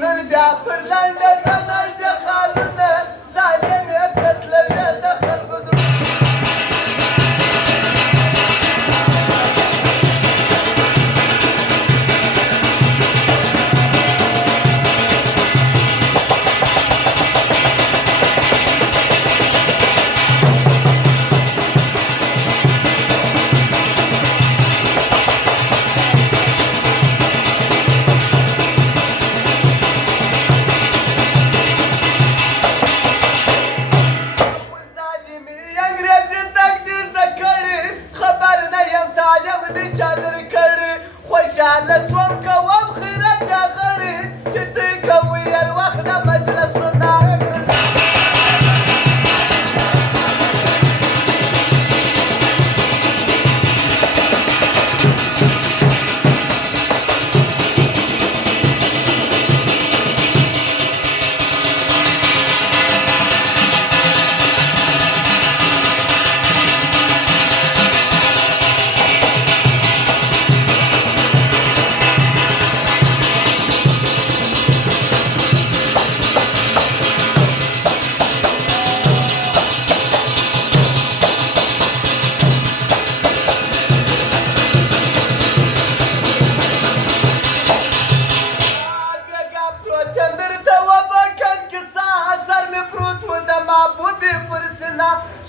نن بیا پر لنډه زنر د خالونه ظالم یې قتلوي د خلکو زړونه خوشحاله سوم کوم خیرات یا غړي چې دوی کوي هر وخت د مجلسونه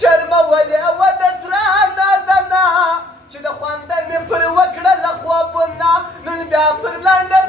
شرمولې او د سره دردنه چې د خونده مې پر وکړه له خوبونه نن بیا پر لنډه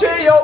چې یو